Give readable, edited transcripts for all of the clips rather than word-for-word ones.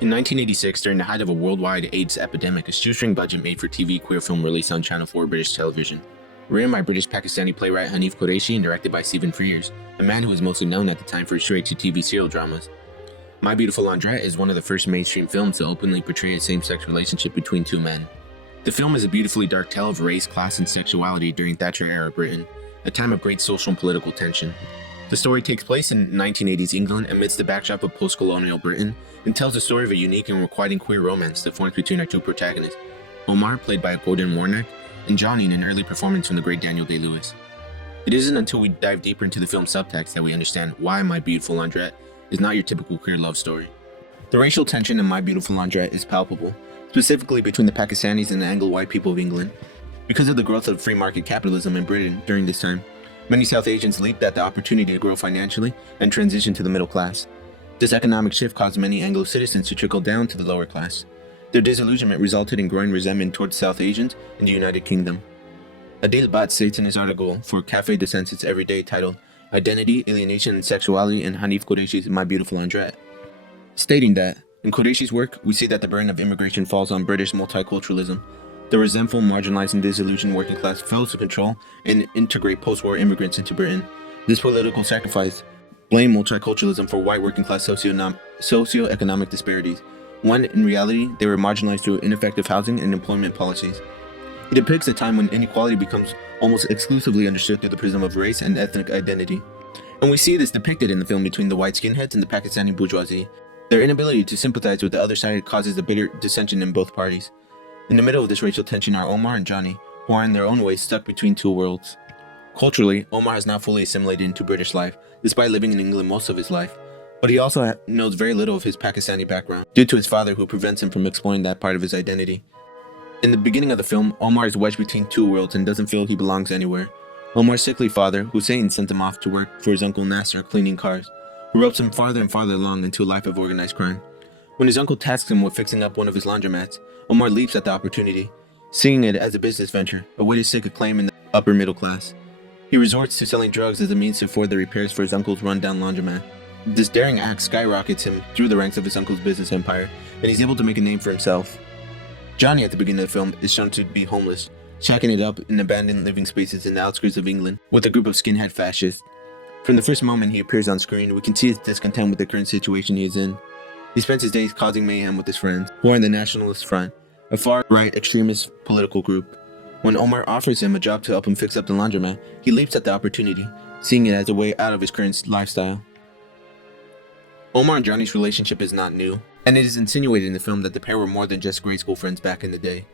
In 1986, during the height of a worldwide AIDS epidemic, a shoestring budget made for TV queer film released on Channel 4 British television. Written by British-Pakistani playwright Hanif Qureshi and directed by Stephen Frears, a man who was mostly known at the time for his straight-to-TV serial dramas. My Beautiful Launderette is one of the first mainstream films to openly portray a same-sex relationship between two men. The film is a beautifully dark tale of race, class, and sexuality during Thatcher-era Britain, a time of great social and political tension. The story takes place in 1980s England amidst the backdrop of post-colonial Britain and tells the story of a unique and requiting queer romance that forms between our two protagonists, Omar, played by Gordon Warnock, and Johnny in an early performance from the great Daniel Day-Lewis. It isn't until we dive deeper into the film's subtext that we understand why My Beautiful Launderette is not your typical queer love story. The racial tension in My Beautiful Launderette is palpable, specifically between the Pakistanis and the Anglo-white people of England. Because of the growth of free market capitalism in Britain during this time, many South Asians leaped at the opportunity to grow financially and transition to the middle class. This economic shift caused many Anglo citizens to trickle down to the lower class. Their disillusionment resulted in growing resentment towards South Asians in the United Kingdom. Adil Bhatt states in his article for Café de Senses Everyday titled Identity, Alienation, and Sexuality in Hanif Qureshi's My Beautiful Launderette, stating that, in Qureshi's work, we see that the burden of immigration falls on British multiculturalism. The resentful, marginalized, and disillusioned working class fails to control and integrate post-war immigrants into Britain. This political sacrifice blamed multiculturalism for white working class socioeconomic disparities, when in reality they were marginalized through ineffective housing and employment policies. It depicts a time when inequality becomes almost exclusively understood through the prism of race and ethnic identity. And we see this depicted in the film between the white skinheads and the Pakistani bourgeoisie. Their inability to sympathize with the other side causes a bitter dissension in both parties. In the middle of this racial tension are Omar and Johnny, who are in their own ways stuck between two worlds. Culturally, Omar has not fully assimilated into British life, despite living in England most of his life, but he also knows very little of his Pakistani background, due to his father who prevents him from exploring that part of his identity. In the beginning of the film, Omar is wedged between two worlds and doesn't feel he belongs anywhere. Omar's sickly father, Hussein, sent him off to work for his uncle Nasser cleaning cars, who ropes him farther and farther along into a life of organized crime. When his uncle tasks him with fixing up one of his laundromats, Omar leaps at the opportunity, seeing it as a business venture, a way to stake a claim in the upper middle class. He resorts to selling drugs as a means to afford the repairs for his uncle's run-down laundromat. This daring act skyrockets him through the ranks of his uncle's business empire, and he's able to make a name for himself. Johnny, at the beginning of the film, is shown to be homeless, shacking it up in abandoned living spaces in the outskirts of England with a group of skinhead fascists. From the first moment he appears on screen, we can see his discontent with the current situation he is in. He spends his days causing mayhem with his friends, who are in the Nationalist Front, a far-right extremist political group. When Omar offers him a job to help him fix up the laundromat, he leaps at the opportunity, seeing it as a way out of his current lifestyle. Omar and Johnny's relationship is not new, and it is insinuated in the film that the pair were more than just grade school friends back in the day.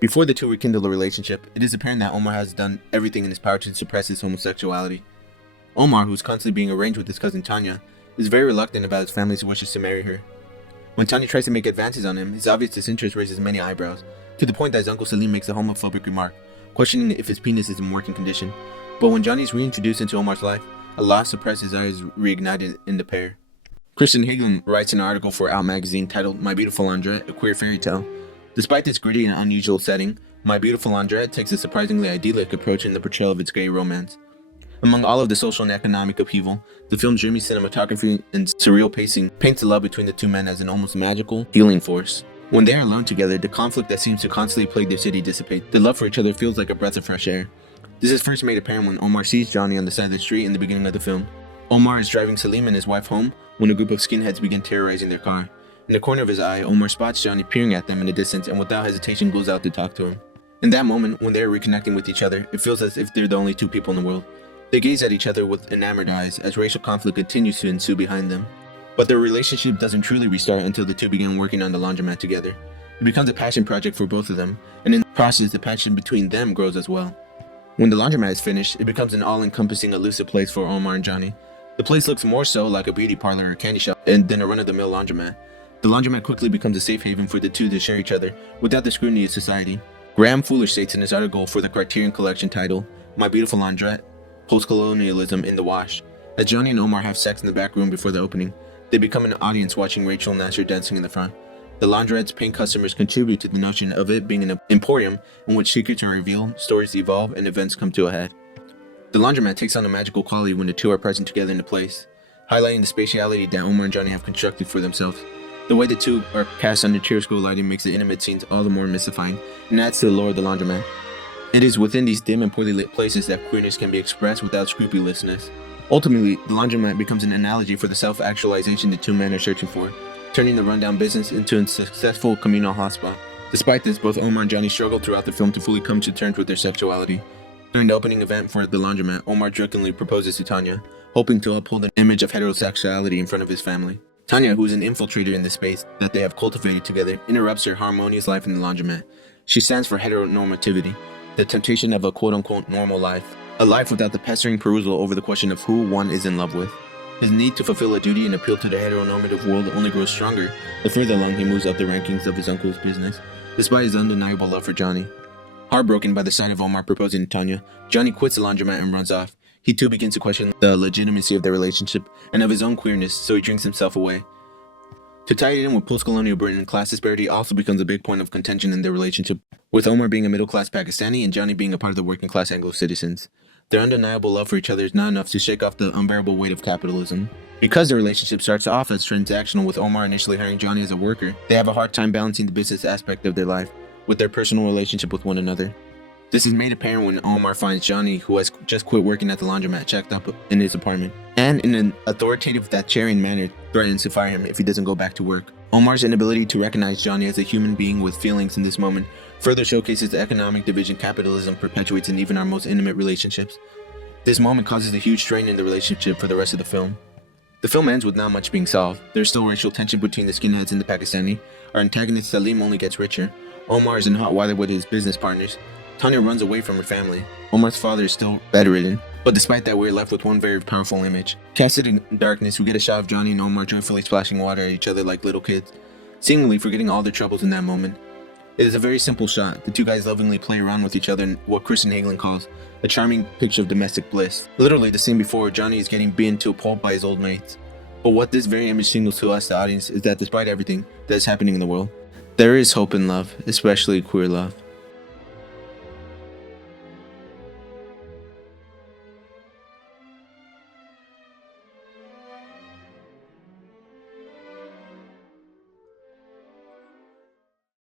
Before the two rekindle a relationship, it is apparent that Omar has done everything in his power to suppress his homosexuality. Omar, who is constantly being arranged with his cousin Tanya, is very reluctant about his family's wishes to marry her. When Tanya tries to make advances on him, his obvious disinterest raises many eyebrows, to the point that his uncle Salim makes a homophobic remark, questioning if his penis is in working condition. But when Johnny is reintroduced into Omar's life, a lost suppressed desire is reignited in the pair. Kristen Hagelin writes an article for Out magazine titled My Beautiful Launderette, a Queer Fairy Tale. Despite this gritty and unusual setting, My Beautiful Launderette takes a surprisingly idyllic approach in the portrayal of its gay romance. Among all of the social and economic upheaval, the film's dreamy cinematography and surreal pacing paints the love between the two men as an almost magical, healing force. When they are alone together, the conflict that seems to constantly plague their city dissipates. The love for each other feels like a breath of fresh air. This is first made apparent when Omar sees Johnny on the side of the street in the beginning of the film. Omar is driving Salim and his wife home when a group of skinheads begin terrorizing their car. In the corner of his eye, Omar spots Johnny peering at them in the distance and without hesitation goes out to talk to him. In that moment, when they are reconnecting with each other, it feels as if they're the only two people in the world. They gaze at each other with enamored eyes as racial conflict continues to ensue behind them. But their relationship doesn't truly restart until the two begin working on the laundromat together. It becomes a passion project for both of them, and in the process, the passion between them grows as well. When the laundromat is finished, it becomes an all-encompassing, elusive place for Omar and Johnny. The place looks more so like a beauty parlor or candy shop than a run-of-the-mill laundromat. The laundromat quickly becomes a safe haven for the two to share each other without the scrutiny of society. Graham Fuller states in his article for the Criterion Collection titled My Beautiful Launderette, Post-Colonialism in the Wash, as Johnny and Omar have sex in the back room before the opening, they become an audience watching Rachel and Nasser dancing in the front. The laundrette's paying customers contribute to the notion of it being an emporium in which secrets are revealed, stories evolve, and events come to a head. The laundromat takes on a magical quality when the two are present together in a place, highlighting the spatiality that Omar and Johnny have constructed for themselves. The way the two are cast under chiaroscuro lighting makes the intimate scenes all the more mystifying, and adds to the lore of the laundromat. It is within these dim and poorly lit places that queerness can be expressed without scrupulousness. Ultimately, the laundromat becomes an analogy for the self-actualization the two men are searching for, turning the rundown business into a successful communal hotspot. Despite this, both Omar and Johnny struggle throughout the film to fully come to terms with their sexuality. During the opening event for the laundromat, Omar jokingly proposes to Tanya, hoping to uphold an image of heterosexuality in front of his family. Tanya, who is an infiltrator in the space that they have cultivated together, interrupts her harmonious life in the laundromat. She stands for heteronormativity, the temptation of a quote-unquote normal life, a life without the pestering perusal over the question of who one is in love with. His need to fulfill a duty and appeal to the heteronormative world only grows stronger the further along he moves up the rankings of his uncle's business, despite his undeniable love for Johnny. Heartbroken by the sight of Omar proposing to Tanya, Johnny quits the laundromat and runs off. He too begins to question the legitimacy of their relationship and of his own queerness, so he drinks himself away. To tie it in with post-colonial Britain, class disparity also becomes a big point of contention in their relationship, with Omar being a middle-class Pakistani and Johnny being a part of the working-class Anglo-citizens. Their undeniable love for each other is not enough to shake off the unbearable weight of capitalism. Because their relationship starts off as transactional, with Omar initially hiring Johnny as a worker, they have a hard time balancing the business aspect of their life with their personal relationship with one another. This is made apparent when Omar finds Johnny, who has just quit working at the laundromat, checked up in his apartment, and in an authoritative Thatcherian manner threatens to fire him if he doesn't go back to work. Omar's inability to recognize Johnny as a human being with feelings in this moment further showcases the economic division capitalism perpetuates in even our most intimate relationships. This moment causes a huge strain in the relationship for the rest of the film. The film ends with not much being solved. There's still racial tension between the skinheads and the Pakistani. Our antagonist Salim only gets richer. Omar is in hot water with his business partners. Tanya runs away from her family. Omar's father is still bedridden, but despite that, we're left with one very powerful image. Casted in darkness, we get a shot of Johnny and Omar joyfully splashing water at each other like little kids, seemingly forgetting all their troubles in that moment. It is a very simple shot. The two guys lovingly play around with each other in what Kristen Hagelin calls a charming picture of domestic bliss. Literally, the scene before, Johnny is getting beaten to a pulp by his old mates. But what this very image signals to us, the audience, is that despite everything that is happening in the world, there is hope in love, especially queer love.